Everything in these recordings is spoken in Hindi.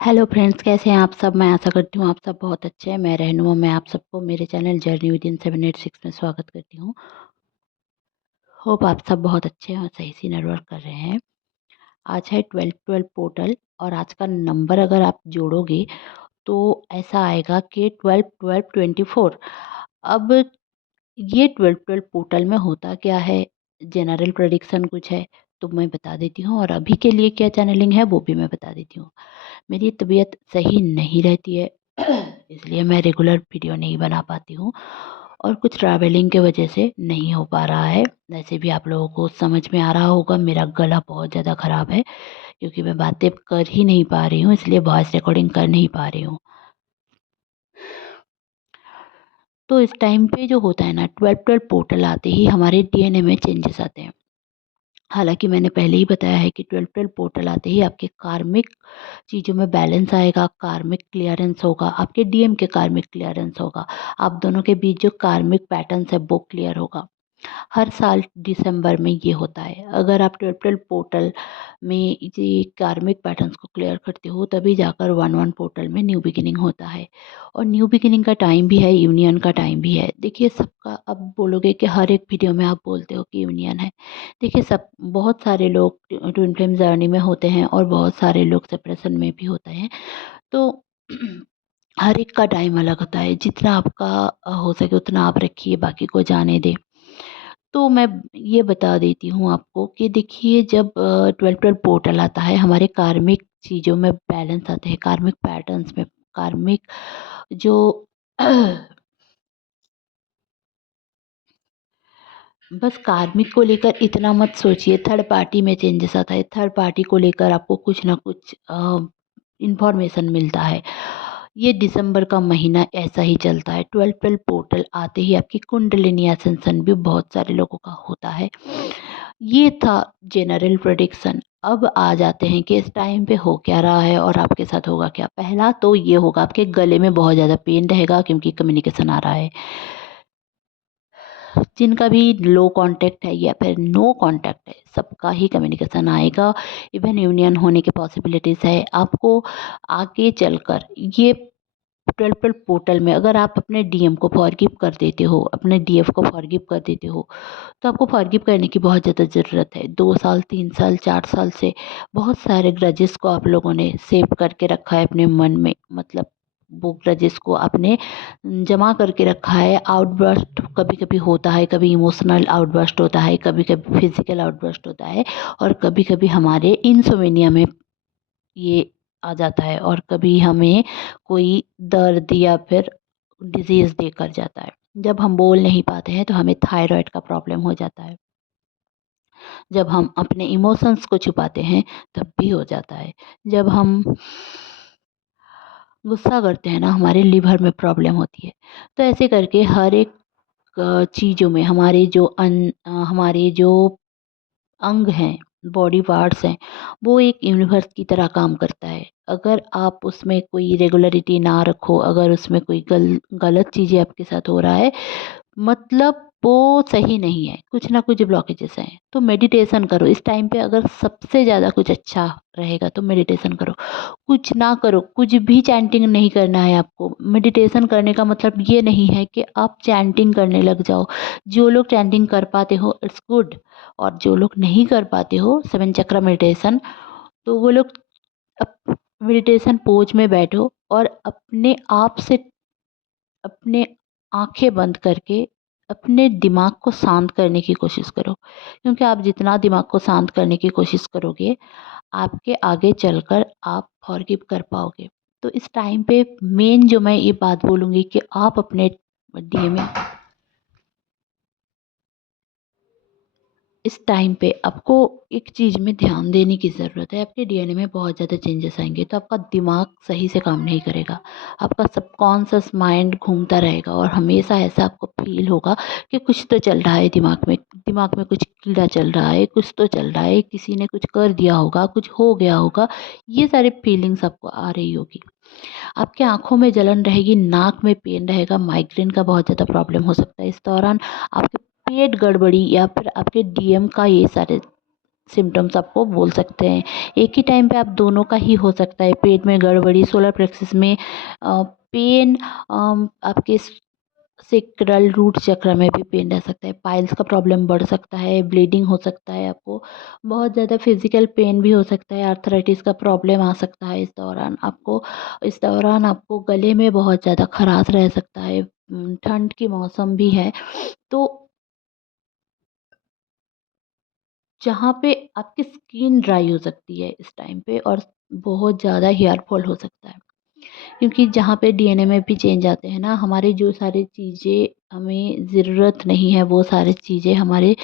हेलो फ्रेंड्स, कैसे हैं आप सब। मैं आशा करती हूँ आप सब बहुत अच्छे हैं। मैं रहनुमा, मैं आप सबको मेरे चैनल जर्नी विद इन 786 में स्वागत करती हूँ। होप आप सब बहुत अच्छे हैं और सही से नेटवर्क कर रहे हैं। आज है 12-12 पोर्टल और आज का नंबर अगर आप जोड़ोगे तो ऐसा आएगा कि 12-12-24। अब ये 12-12 पोर्टल में होता क्या है, जनरल प्रेडिक्शन कुछ है तो मैं बता देती हूँ, और अभी के लिए क्या चैनलिंग है वो भी मैं बता देती हूँ। मेरी तबीयत सही नहीं रहती है इसलिए मैं रेगुलर वीडियो नहीं बना पाती हूँ, और कुछ ट्रैवलिंग के वजह से नहीं हो पा रहा है। वैसे भी आप लोगों को समझ में आ रहा होगा मेरा गला बहुत ज़्यादा ख़राब है, क्योंकि मैं बातें कर ही नहीं पा रही हूँ, इसलिए वॉइस रिकॉर्डिंग कर नहीं पा रही हूँ। तो इस टाइम पे जो होता है ना, 12-12 पोर्टल आते ही हमारे डीएनए में चेंजेस आते हैं। हालांकि मैंने पहले ही बताया है कि 12-12 पोर्टल आते ही आपके कार्मिक चीज़ों में बैलेंस आएगा, कार्मिक क्लियरेंस होगा, आपके डीएम के कार्मिक क्लियरेंस होगा, आप दोनों के बीच जो कार्मिक पैटर्न्स है वो क्लियर होगा। हर साल दिसंबर में ये होता है। अगर आप 12-12 पोर्टल में ये कार्मिक पैटर्न्स को क्लियर करते हो तभी जाकर 1-1 पोर्टल में न्यू बिगिनिंग होता है। और न्यू बिगिनिंग का टाइम भी है, यूनियन का टाइम भी है। देखिए सबका, अब बोलोगे कि हर एक वीडियो में आप बोलते हो कि यूनियन है। देखिए सब, बहुत सारे लोग ट्विन फ्लेम जर्नी में होते हैं और बहुत सारे लोग सेपरेशन में भी होते हैं। तो हर एक का टाइम अलग होता है। जितना आपका हो सके उतना आप रखिए, बाकी को जाने दें। तो मैं ये बता देती हूँ आपको कि देखिए जब 12-12 पोर्टल आता है हमारे कार्मिक चीज़ों में बैलेंस आते हैं, कार्मिक पैटर्न्स में, कार्मिक जो बस कार्मिक को लेकर इतना मत सोचिए। थर्ड पार्टी में चेंजेस आता है, थर्ड पार्टी को लेकर आपको कुछ ना कुछ इंफॉर्मेशन मिलता है। ये दिसंबर का महीना ऐसा ही चलता है। 12-12 पोर्टल आते ही आपकी कुंडलिनी असेंशन भी बहुत सारे लोगों का होता है। ये था जनरल प्रेडिक्शन। अब आ जाते हैं कि इस टाइम पे हो क्या रहा है और आपके साथ होगा क्या। पहला तो ये होगा, आपके गले में बहुत ज़्यादा पेन रहेगा क्योंकि कम्युनिकेशन आ रहा है। जिनका भी लो कांटेक्ट है या फिर नो कांटेक्ट है, सबका ही कम्युनिकेशन आएगा। इवन यूनियन होने की पॉसिबिलिटीज़ है। आपको आगे चलकर ये 12-12 पोर्टल में अगर आप अपने डीएम को फॉरगिव कर देते हो, अपने डीएफ को फॉरगिव कर देते हो, तो आपको फॉरगिव करने की बहुत ज़्यादा ज़रूरत है। 2 साल, 3 साल, 4 साल से बहुत सारे ग्रजेस को आप लोगों ने सेव करके रखा है अपने मन में, मतलब वो ग्रजेस को आपने जमा करके रखा है। आउटबर्स्ट कभी कभी होता है, कभी इमोशनल आउटबर्स्ट होता है, कभी कभी फिजिकल आउटबर्स्ट होता है, और कभी कभी हमारे इंसोमेनिया में ये आ जाता है, और कभी हमें कोई दर्द या फिर डिजीज़ देकर जाता है। जब हम बोल नहीं पाते हैं तो हमें थायराइड का प्रॉब्लम हो जाता है। जब हम अपने इमोशंस को छुपाते हैं तब भी हो जाता है। जब हम गुस्सा करते हैं ना, हमारे लिवर में प्रॉब्लम होती है। तो ऐसे करके हर एक चीज़ों में हमारे जो अंग हैं, बॉडी पार्ट्स हैं, वो एक यूनिवर्स की तरह काम करता है। अगर आप उसमें कोई रेगुलरिटी ना रखो, अगर उसमें कोई गलत चीज़ें आपके साथ हो रहा है, मतलब वो सही नहीं है, कुछ ना कुछ ब्लॉकेजेस हैं। तो मेडिटेशन करो इस टाइम पे। अगर सबसे ज़्यादा कुछ अच्छा रहेगा तो मेडिटेशन करो। कुछ ना करो, कुछ भी चैंटिंग नहीं करना है आपको। मेडिटेशन करने का मतलब ये नहीं है कि आप चैंटिंग करने लग जाओ। जो लोग चैंटिंग कर पाते हो इट्स गुड, और जो लोग नहीं कर पाते हो 7 चक्र मेडिटेशन, तो वो लोग मेडिटेशन पोज में बैठो और अपने आप से, अपने आंखें बंद करके अपने दिमाग को शांत करने की कोशिश करो। क्योंकि आप जितना दिमाग को शांत करने की कोशिश करोगे, आपके आगे चलकर आप फॉरगिव कर पाओगे। तो इस टाइम पे मेन जो मैं ये बात बोलूँगी कि आप अपने डीएमए, इस टाइम पे आपको एक चीज़ में ध्यान देने की ज़रूरत है। आपके डीएनए में बहुत ज़्यादा चेंजेस आएंगे तो आपका दिमाग सही से काम नहीं करेगा। आपका सबकॉन्शियस माइंड घूमता रहेगा और हमेशा ऐसा आपको फील होगा कि कुछ तो चल रहा है दिमाग में, दिमाग में कुछ कीड़ा चल रहा है, कुछ तो चल रहा है, किसी ने कुछ कर दिया होगा, कुछ हो गया होगा। ये सारी फीलिंग्स आपको आ रही होगी। आपकी आंखों में जलन रहेगी, नाक में पेन रहेगा, माइग्रेन का बहुत ज़्यादा प्रॉब्लम हो सकता है इस दौरान। आपके पेट गड़बड़ी या फिर आपके डीएम का ये सारे सिम्पटम्स आपको बोल सकते हैं। एक ही टाइम पे आप दोनों का ही हो सकता है, पेट में गड़बड़ी, सोलर प्लेक्सस में पेन, आपके सेक्रल रूट चक्र में भी पेन रह सकता है, पाइल्स का प्रॉब्लम बढ़ सकता है, ब्लीडिंग हो सकता है आपको, बहुत ज़्यादा फिजिकल पेन भी हो सकता है, आर्थराइटिस का प्रॉब्लम आ सकता है इस दौरान आपको गले में बहुत ज़्यादा खराश रह सकता है। ठंड की मौसम भी है, तो जहाँ पे आपकी स्किन ड्राई हो सकती है इस टाइम पे, और बहुत ज़्यादा हेयर फॉल हो सकता है। क्योंकि जहाँ पे डीएनए में भी चेंज आते हैं ना, हमारी जो सारी चीज़ें हमें ज़रूरत नहीं है वो सारी चीज़ें हमारे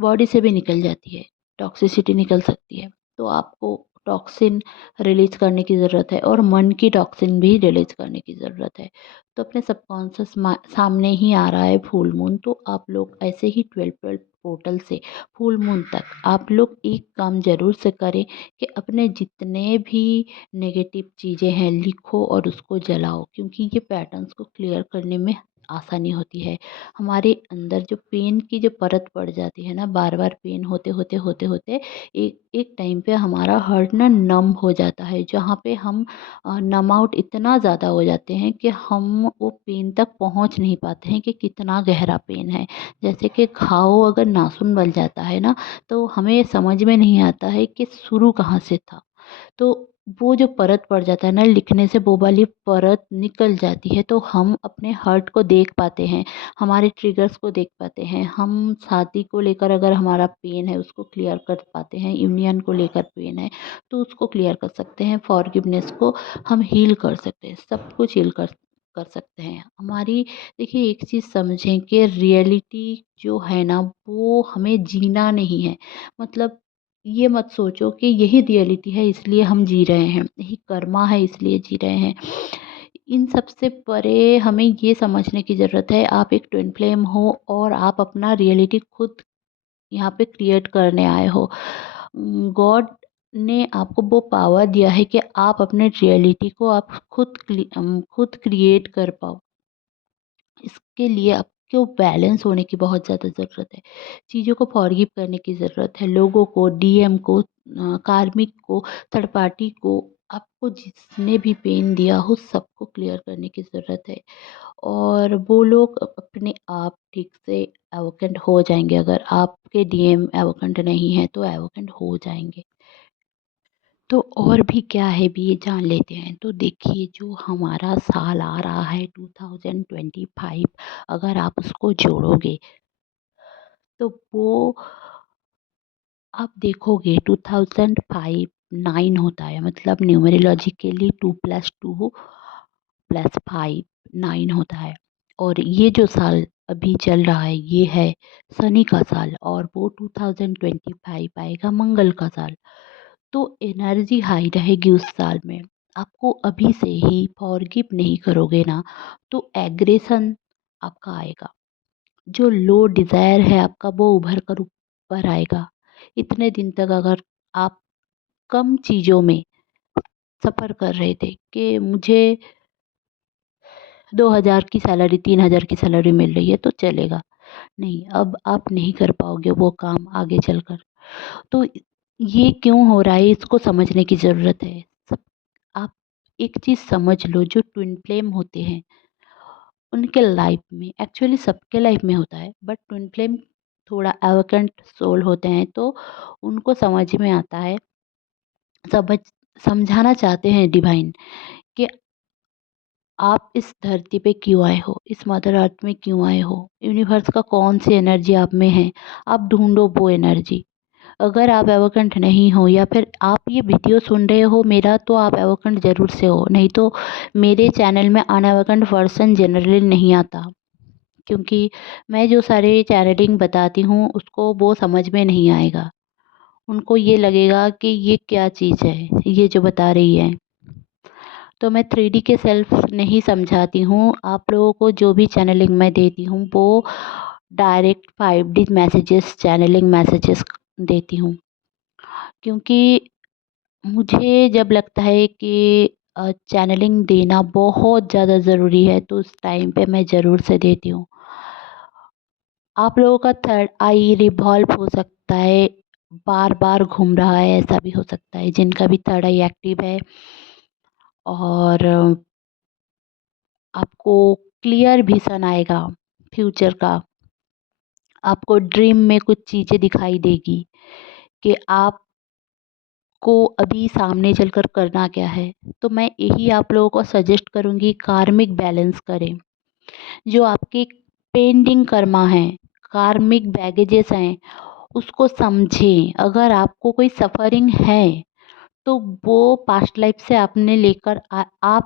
बॉडी से भी निकल जाती है, टॉक्सिसिटी निकल सकती है। तो आपको टॉक्सिन रिलीज़ करने की ज़रूरत है, और मन की टॉक्सिन भी रिलीज़ करने की ज़रूरत है। तो अपने सबकॉन्शियस सामने ही आ रहा है फुल मून, तो आप लोग ऐसे ही 12-12 पोर्टल से फुल मून तक आप लोग एक काम ज़रूर से करें कि अपने जितने भी नेगेटिव चीज़ें हैं लिखो और उसको जलाओ, क्योंकि ये पैटर्न्स को क्लियर करने में आसानी होती है। हमारे अंदर जो पेन की जो परत पड़ जाती है ना, बार बार पेन होते होते एक एक टाइम पे हमारा हार्ट ना नम हो जाता है, जहाँ पे हम नम आउट इतना ज़्यादा हो जाते हैं कि हम वो पेन तक पहुँच नहीं पाते हैं कि कितना गहरा पेन है। जैसे कि घाव अगर नाखून बल जाता है ना, तो हमें समझ में नहीं आता है कि शुरू कहाँ से था। तो वो जो परत पड़ जाता है ना, लिखने से वो वाली परत निकल जाती है, तो हम अपने हर्ट को देख पाते हैं, हमारे ट्रिगर्स को देख पाते हैं। हम शादी को लेकर अगर हमारा पेन है उसको क्लियर कर पाते हैं, यूनियन को लेकर पेन है तो उसको क्लियर कर सकते हैं, फॉरगिवनेस को हम हील कर सकते हैं, सब कुछ हील कर कर सकते हैं। हमारी देखिए, एक चीज़ समझें कि रियलिटी जो है ना, वो हमें जीना नहीं है। मतलब ये मत सोचो कि यही रियलिटी है इसलिए हम जी रहे हैं, यही कर्मा है इसलिए जी रहे हैं। इन सब से परे हमें ये समझने की ज़रूरत है, आप एक ट्विन फ्लेम हो और आप अपना रियलिटी खुद यहाँ पे क्रिएट करने आए हो। गॉड ने आपको वो पावर दिया है कि आप अपने रियलिटी को आप खुद क्रिएट कर पाओ। इसके लिए आपको बैलेंस होने की बहुत ज़्यादा ज़रूरत है। चीज़ों को फॉरगिव करने की ज़रूरत है। लोगों को, डीएम को, कार्मिक को, थर्ड पार्टी को, आपको जिसने भी पेन दिया हो सबको क्लियर करने की ज़रूरत है। और वो लोग अपने आप ठीक से एवोकेंट हो जाएँगे। अगर आपके डीएम एवोकेंट नहीं है तो एवोकेंट हो जाएँगे। तो और भी क्या है भी ये जान लेते हैं। तो देखिए, जो हमारा साल आ रहा है 2025, अगर आप उसको जोड़ोगे तो वो आप देखोगे 2005 9 होता है, मतलब न्यूमेरोलॉजिकली 2+2+5 9 होता है। और ये जो साल अभी चल रहा है ये है शनि का साल, और वो 2025 आएगा मंगल का साल। तो एनर्जी हाई रहेगी उस साल में। आपको अभी से ही फॉरगिव नहीं करोगे ना, तो एग्रेशन आपका आएगा। जो लो डिज़ायर है आपका वो उभर कर ऊपर आएगा। इतने दिन तक अगर आप कम चीज़ों में सफ़र कर रहे थे कि मुझे 2000 की सैलरी, 3000 की सैलरी मिल रही है तो चलेगा। नहीं, अब आप नहीं कर पाओगे वो काम आगे चलकर। तो ये क्यों हो रहा है इसको समझने की ज़रूरत है। सब आप एक चीज़ समझ लो, जो ट्विन फ्लेम होते हैं उनके लाइफ में, एक्चुअली सबके लाइफ में होता है, बट ट्विन फ्लेम थोड़ा एवोकेंट सोल होते हैं तो उनको समझ में आता है, समझ समझाना चाहते हैं डिवाइन कि आप इस धरती पे क्यों आए हो, इस मदर अर्थ में क्यों आए हो, यूनिवर्स का कौन सी एनर्जी आप में है, आप ढूंढो वो एनर्जी। अगर आप एवोकेंट नहीं हो, या फिर आप ये वीडियो सुन रहे हो मेरा, तो आप एवोकेंट ज़रूर से हो, नहीं तो मेरे चैनल में अनएवोकेंट पर्सन जनरली नहीं आता। क्योंकि मैं जो सारे चैनलिंग बताती हूँ उसको वो समझ में नहीं आएगा। उनको ये लगेगा कि ये क्या चीज़ है, ये जो बता रही है। तो मैं 3D के सेल्फ नहीं समझाती हूँ। आप लोगों को जो भी चैनलिंग मैं देती हूँ वो direct 5D messages, channelling messages देती हूँ। क्योंकि मुझे जब लगता है कि चैनलिंग देना बहुत ज़्यादा ज़रूरी है तो उस टाइम पे मैं ज़रूर से देती हूँ। आप लोगों का थर्ड आई रिवॉल्व हो सकता है बार बार घूम रहा है, ऐसा भी हो सकता है। जिनका भी थर्ड आई एक्टिव है और आपको क्लियर विज़न आएगा फ्यूचर का। आपको ड्रीम में कुछ चीज़ें दिखाई देगी कि आपको अभी सामने चलकर करना क्या है। तो मैं यही आप लोगों को सजेस्ट करूँगी, कार्मिक बैलेंस करें। जो आपके पेंडिंग कर्मा हैं, कार्मिक बैगेजेस हैं, उसको समझें। अगर आपको कोई सफ़रिंग है तो वो पास्ट लाइफ से आप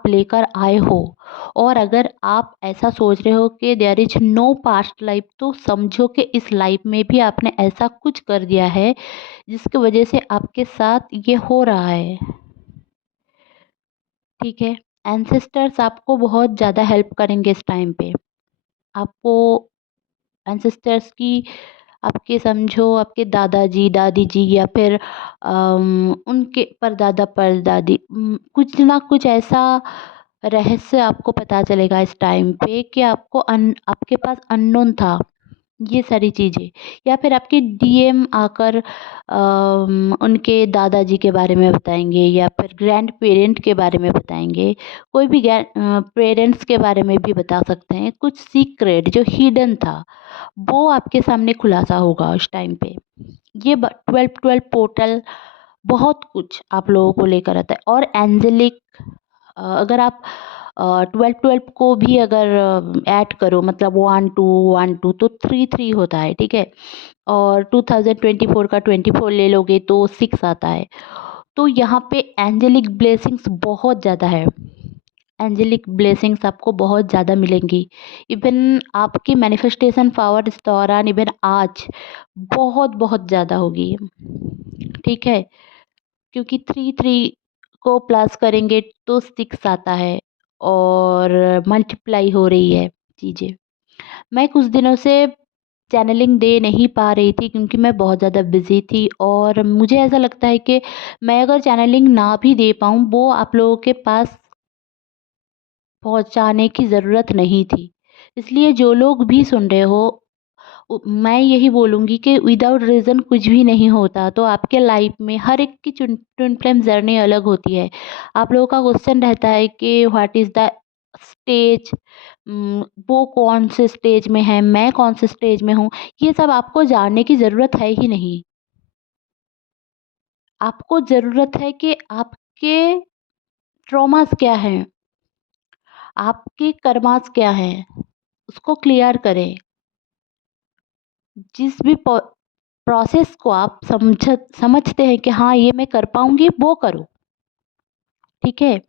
लेकर आए हो। और अगर आप ऐसा सोच रहे हो कि there is no past life, तो समझो कि इस लाइफ में भी आपने ऐसा कुछ कर दिया है जिसकी वजह से आपके साथ ये हो रहा है। ठीक है। एंसेस्टर्स आपको बहुत ज़्यादा हेल्प करेंगे इस टाइम पे। आपको एंसेस्टर्स की, आपके समझो आपके दादाजी दादी जी या फिर उनके परदादा परदादी, कुछ ना कुछ ऐसा रहस्य आपको पता चलेगा इस टाइम पे कि आपके पास अननोन था ये सारी चीज़ें। या फिर आपके डीएम आकर उनके दादाजी के बारे में बताएंगे या फिर ग्रैंड पेरेंट के बारे में बताएंगे। कोई भी पेरेंट्स के बारे में भी बता सकते हैं। कुछ सीक्रेट जो हिडन था वो आपके सामने खुलासा होगा उस टाइम पे। ये 12-12 पोर्टल बहुत कुछ आप लोगों को लेकर आता है। और एंजेलिक, अगर आप 12-12 को भी अगर ऐड करो, मतलब 1-2 1-2 तो 3-3 होता है। ठीक है। और 2024 का 24 ले लोगे तो 6 आता है। तो यहाँ पे एंजेलिक ब्लेसिंग्स बहुत ज़्यादा है। एंजेलिक ब्लेसिंग्स आपको बहुत ज़्यादा मिलेंगी। इवन आपकी मैनिफेस्टेशन पावर इस दौरान, इवन आज बहुत बहुत ज़्यादा होगी। ठीक है। क्योंकि 3-3 को प्लस करेंगे तो 6 आता है और मल्टीप्लाई हो रही है चीज़ें। मैं कुछ दिनों से चैनलिंग दे नहीं पा रही थी क्योंकि मैं बहुत ज़्यादा बिज़ी थी। और मुझे ऐसा लगता है कि मैं अगर चैनलिंग ना भी दे पाऊँ, वो आप लोगों के पास पहुँचाने की ज़रूरत नहीं थी। इसलिए जो लोग भी सुन रहे हो, मैं यही बोलूँगी कि विदाउट रीज़न कुछ भी नहीं होता। तो आपके लाइफ में हर एक की ट्विन फ्लेम जर्नी अलग होती है। आप लोगों का क्वेश्चन रहता है कि व्हाट इज़ द स्टेज, वो कौन से स्टेज में है, मैं कौन से स्टेज में हूँ। ये सब आपको जानने की ज़रूरत है ही नहीं। आपको ज़रूरत है कि आपके ट्रॉमास क्या हैं, आपके कर्मास क्या हैं, उसको क्लियर करें। जिस भी प्रोसेस को आप समझते हैं कि हाँ ये मैं कर पाऊँगी, वो करो। ठीक है।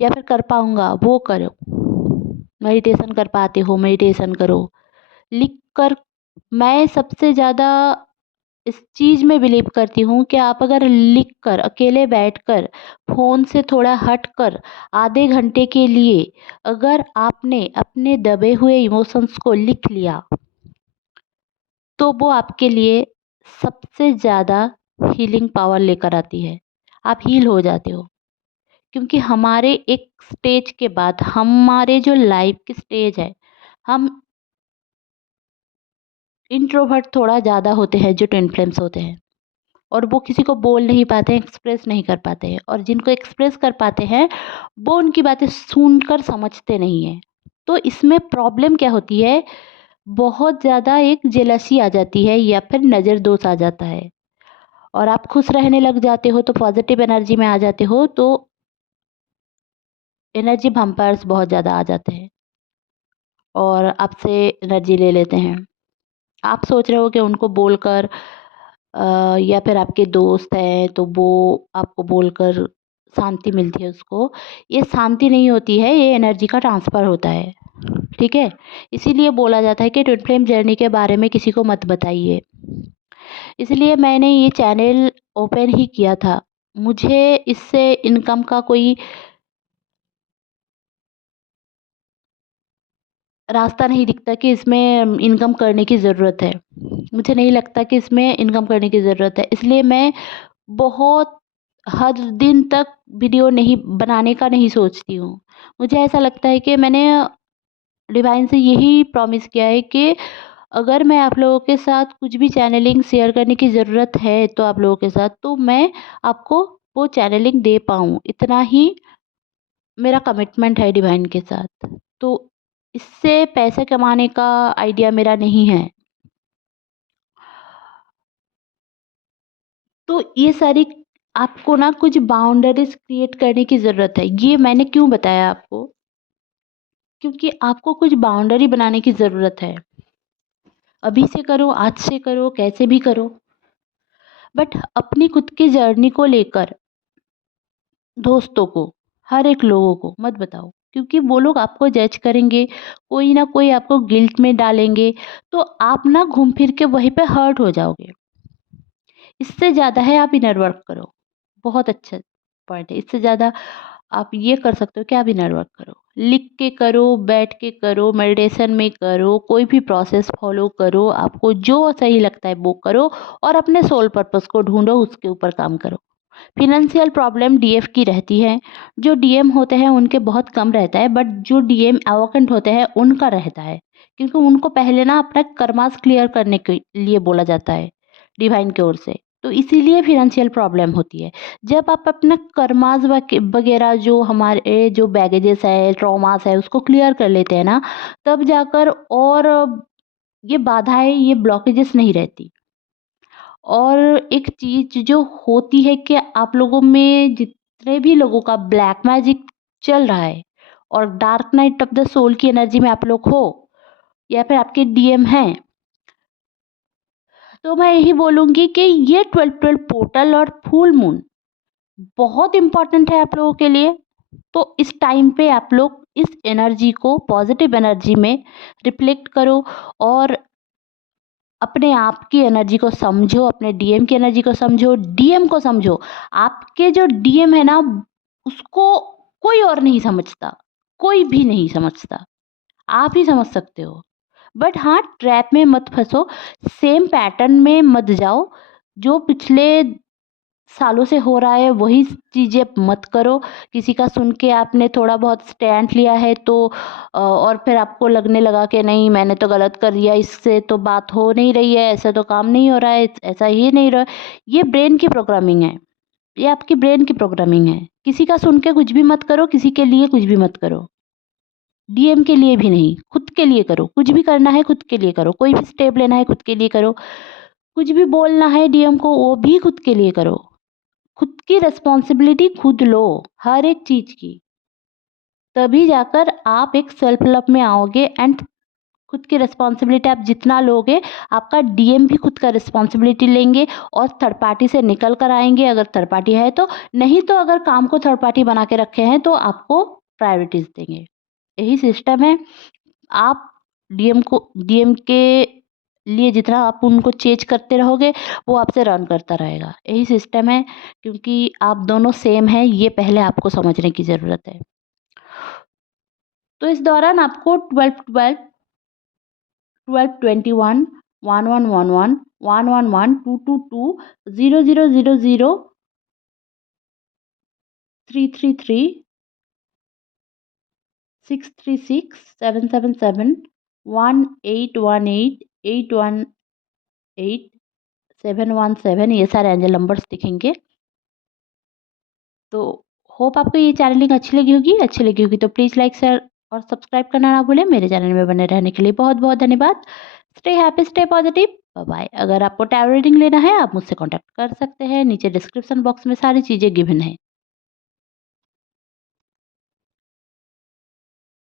या फिर कर पाऊँगा वो करो। मेडिटेशन कर पाते हो मेडिटेशन करो। लिख कर, मैं सबसे ज़्यादा इस चीज़ में बिलीव करती हूँ कि आप अगर लिख कर अकेले बैठकर फ़ोन से थोड़ा हट कर आधे घंटे के लिए अगर आपने अपने दबे हुए इमोशंस को लिख लिया, तो वो आपके लिए सबसे ज़्यादा हीलिंग पावर लेकर आती है। आप हील हो जाते हो। क्योंकि हमारे एक स्टेज के बाद हमारे जो लाइफ की स्टेज है, हम इंट्रोवर्ट थोड़ा ज़्यादा होते हैं जो ट्विन फ्लेम्स होते हैं। और वो किसी को बोल नहीं पाते हैं, एक्सप्रेस नहीं कर पाते हैं। और जिनको एक्सप्रेस कर पाते हैं वो उनकी बातें सुनकर समझते नहीं हैं। तो इसमें प्रॉब्लम क्या होती है, बहुत ज़्यादा एक जेलसी आ जाती है या फिर नज़र दोष आ जाता है। और आप खुश रहने लग जाते हो तो पॉजिटिव एनर्जी में आ जाते हो, तो एनर्जी वैम्पायर्स बहुत ज़्यादा आ जाते हैं और आपसे एनर्जी ले लेते हैं। आप सोच रहे हो कि उनको बोलकर या फिर आपके दोस्त हैं तो वो आपको बोलकर शांति मिलती है उसको। ये शांति नहीं होती है, ये एनर्जी का ट्रांसफ़र होता है। ठीक है। इसीलिए बोला जाता है कि ट्विन फ्लेम जर्नी के बारे में किसी को मत बताइए। इसलिए मैंने ये चैनल ओपन ही किया था। मुझे इससे इनकम का कोई रास्ता नहीं दिखता कि इसमें इनकम करने की ज़रूरत है। मुझे नहीं लगता कि इसमें इनकम करने की ज़रूरत है। इसलिए मैं बहुत हर दिन तक वीडियो नहीं बनाने का नहीं सोचती हूँ। मुझे ऐसा लगता है कि मैंने डिवाइन से यही प्रॉमिस किया है कि अगर मैं आप लोगों के साथ कुछ भी चैनलिंग शेयर करने की ज़रूरत है तो आप लोगों के साथ, तो मैं आपको वो चैनलिंग दे पाऊँ, इतना ही मेरा कमिटमेंट है डिवाइन के साथ। तो इससे पैसे कमाने का आइडिया मेरा नहीं है। तो ये सारी आपको ना कुछ बाउंड्रीज़ क्रिएट करने की ज़रूरत है। ये मैंने क्यों बताया आपको? क्योंकि आपको कुछ बाउंड्री बनाने की ज़रूरत है। अभी से करो, आज से करो, कैसे भी करो। बट अपनी खुद की जर्नी को लेकर दोस्तों को, हर एक लोगों को मत बताओ, क्योंकि वो लोग आपको जज करेंगे, कोई ना कोई आपको गिल्ट में डालेंगे, तो आप ना घूम फिर के वहीं पे हर्ट हो जाओगे। इससे ज़्यादा है आप इनर वर्क करो, बहुत अच्छा पॉइंट है। इससे ज़्यादा आप ये कर सकते हो कि आप इनर वर्क करो, लिख के करो, बैठ के करो, मेडिटेशन में करो, कोई भी प्रोसेस फॉलो करो, आपको जो सही लगता है वो करो और अपने सोल पर्पस को ढूंढो, उसके ऊपर काम करो। फिनेंशियल प्रॉब्लम डीएफ की रहती है, जो डीएम होते हैं उनके बहुत कम रहता है, बट जो डीएम एवोकेंट होते हैं उनका रहता है, क्योंकि उनको पहले ना अपना कर्मास क्लियर करने के लिए बोला जाता है डिवाइन की ओर से। तो इसीलिए फिनेंशियल प्रॉब्लम होती है। जब आप अपना कर्मास वगैरह जो हमारे जो बैगेजेस है, ट्रॉमास है, उसको क्लियर कर लेते हैं ना, तब जाकर और ये बाधाएं, ये ब्लॉकेजेस नहीं रहती। और एक चीज़ जो होती है कि आप लोगों में जितने भी लोगों का ब्लैक मैजिक चल रहा है और dark night of the soul की एनर्जी में आप लोग हो या फिर आपके डीएम हैं, तो मैं यही बोलूँगी कि ये 12-12 पोर्टल और फुल मून बहुत इम्पोर्टेंट है आप लोगों के लिए। तो इस टाइम पे आप लोग इस एनर्जी को पॉजिटिव एनर्जी में रिफ्लेक्ट करो और अपने आप की एनर्जी को समझो, अपने डीएम की एनर्जी को समझो, डीएम को समझो। आपके जो डीएम है ना, उसको कोई और नहीं समझता, कोई भी नहीं समझता, आप ही समझ सकते हो। बट हाँ, ट्रैप में मत फंसो, सेम पैटर्न में मत जाओ, जो पिछले सालों से हो रहा है वही चीज़ें मत करो। किसी का सुन के आपने थोड़ा बहुत स्टैंड लिया है तो और फिर आपको लगने लगा कि नहीं मैंने तो गलत कर दिया, इससे तो बात हो नहीं रही है, ऐसा तो काम नहीं हो रहा है, ऐसा ही नहीं रहा। ये ब्रेन की प्रोग्रामिंग है, ये आपकी ब्रेन की प्रोग्रामिंग है। किसी का सुन के कुछ भी मत करो, किसी के लिए कुछ भी मत करो, डीएम के लिए भी नहीं, खुद के लिए करो। कुछ भी करना है खुद के लिए करो, कोई भी स्टेप लेना है खुद के लिए करो, कुछ भी बोलना है डीएम को वो भी खुद के लिए करो। खुद की रिस्पॉन्सिबिलिटी खुद लो, हर एक चीज़ की। तभी जाकर आप एक सेल्फ लव में आओगे एंड खुद की रिस्पॉन्सिबिलिटी आप जितना लोगे, आपका डीएम भी खुद का रिस्पॉन्सिबिलिटी लेंगे और थर्ड पार्टी से निकल कर आएँगे अगर थर्ड पार्टी है तो। नहीं तो अगर काम को थर्ड पार्टी बना के रखे हैं तो आपको प्रायोरिटीज़ देंगे। यही सिस्टम है। आप डीएम के लिए जितना आप उनको चेंज करते रहोगे, वो आपसे रन करता रहेगा। यही सिस्टम है, क्योंकि आप दोनों सेम हैं, ये पहले आपको समझने की ज़रूरत है। तो इस दौरान आपको 12-12, 12-21, 11-11, 111, 222, 0000, 333, 636, 777, 1818, 818, 717, ये सारे एंजल नंबर्स दिखेंगे। तो होप आपको ये चैनलिंग अच्छी लगी होगी। अच्छी लगी होगी तो प्लीज़ लाइक, शेयर और सब्सक्राइब करना ना भूलें। मेरे चैनल में बने रहने के लिए बहुत-बहुत धन्यवाद। Stay happy, stay positive, bye-bye. अगर आपको टैरो रीडिंग लेना है, आप मुझसे कॉन्टैक्ट कर सकते हैं। नीचे डिस्क्रिप्शन बॉक्स में सारी चीज़ें गिवन हैं।